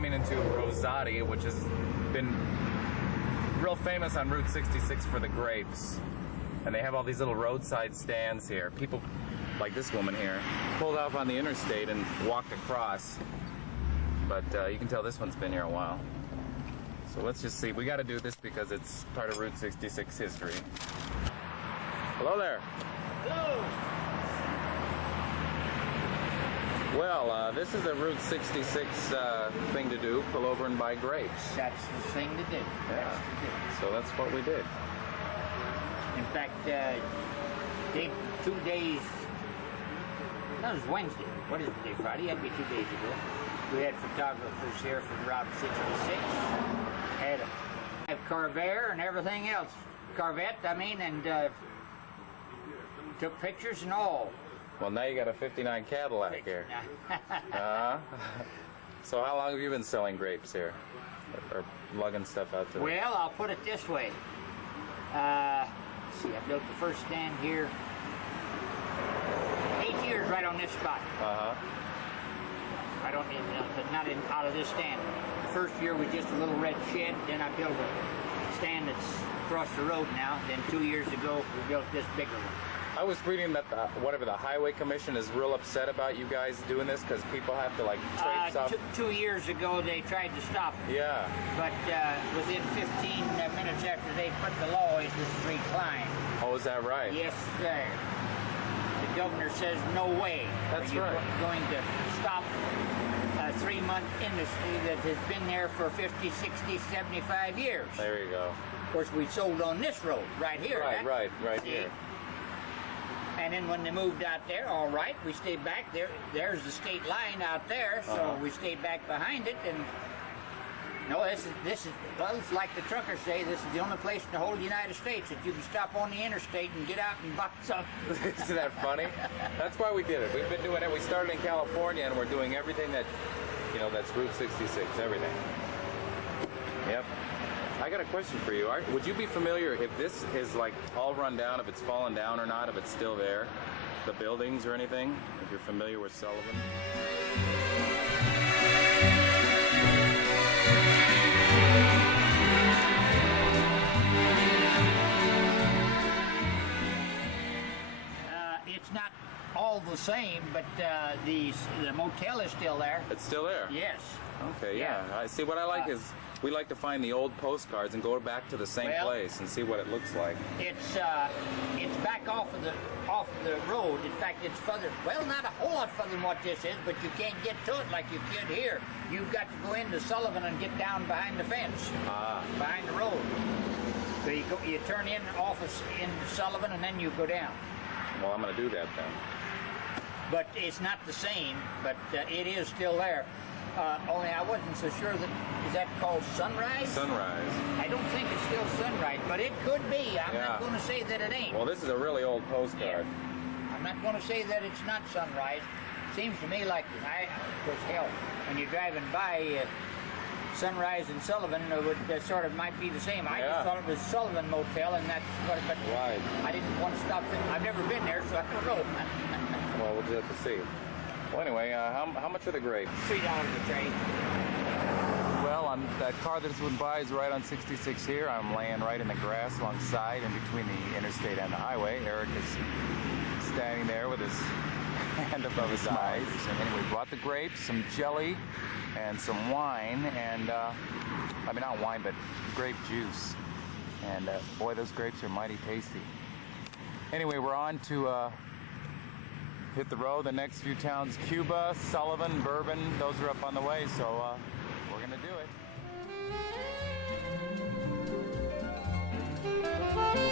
coming into Rosati, which has been real famous on Route 66 for the grapes. And they have all these little roadside stands here. People, like this woman here, pulled off on the interstate and walked across. But you can tell this one's been here a while. So let's just see. We got to do this because it's part of Route 66 history. Hello there. Hello. Well, this is a Route 66 thing to do. Pull over and buy grapes. That's the thing to do. Yeah. So that's what we did. In fact, 2 days, that was Wednesday. What is it today, Friday? That'd be 2 days ago. We had photographers here from Route 66. Had a Corvair and everything else. Corvette, I mean, and took pictures and all. Well, now you got a 59 Cadillac here. So how long have you been selling grapes here? Or lugging stuff out to them? Well, I'll put it this way. Let's see, I built the first stand here 8 years right on this spot. I don't need, but not out of this stand. The first year was just a little red shed, then I built a stand that's across the road now. Then 2 years ago, we built this bigger one. I was reading that the Highway Commission is real upset about you guys doing this because people have to like traipse off. 2 years ago, they tried to stop it. Yeah. But within 15 minutes after they put the law, it was reclined. Oh, is that right? Yes, sir. The governor says no way. That's You're right. going to stop a 3-month industry that has been there for 50, 60, 75 years. There you go. Of course, we sold on this road right here. Right here. And then when they moved out there, all right, we stayed back there. There's the state line out there, so we stayed back behind it. And no, this is well, it's like the truckers say, this is the only place in the whole United States that you can stop on the interstate and get out and buy something. Isn't that funny? That's why we did it. We've been doing it. We started in California, and we're doing everything that, that's Route 66, everything. Yep. I got a question for you. Would you be familiar if this is like all run down, if it's fallen down or not, if it's still there, the buildings or anything? If you're familiar with Sullivan? It's not all the same, but the motel is still there. It's still there? Yes. Okay, yeah. I see. What I like is we like to find the old postcards and go back to the same place and see what it looks like. It's back off of the road. In fact, it's further. Well, not a whole lot further than what this is, but you can't get to it like you could here. You've got to go into Sullivan and get down behind the fence, behind the road. So you turn in into Sullivan and then you go down. Well, I'm going to do that then. But it's not the same, but it is still there. Only I wasn't so sure is that called Sunrise? Sunrise. I don't think it's still Sunrise, but it could be. I'm not going to say that it ain't. Well, this is a really old postcard. Yeah. I'm not going to say that it's not Sunrise. Seems to me like, of course, hell, when you're driving by Sunrise and Sullivan, it would sort of might be the same. I just thought it was Sullivan Motel, and that's what. But right. I didn't want to stop. I've never been there, so I don't know. Well, we'll just have to see. Well, anyway, how much are the grapes? $3 a tray. Well, that car that just went by is right on 66 here. I'm laying right in the grass alongside in between the interstate and the highway. Eric is standing there with his hand above his eyes. And anyway, we brought the grapes, some jelly, and some wine, and I mean, not wine, but grape juice. And boy, those grapes are mighty tasty. Anyway, we're on to hit the road. The next few towns, Cuba, Sullivan, Bourbon, those are up on the way, so we're going to do it.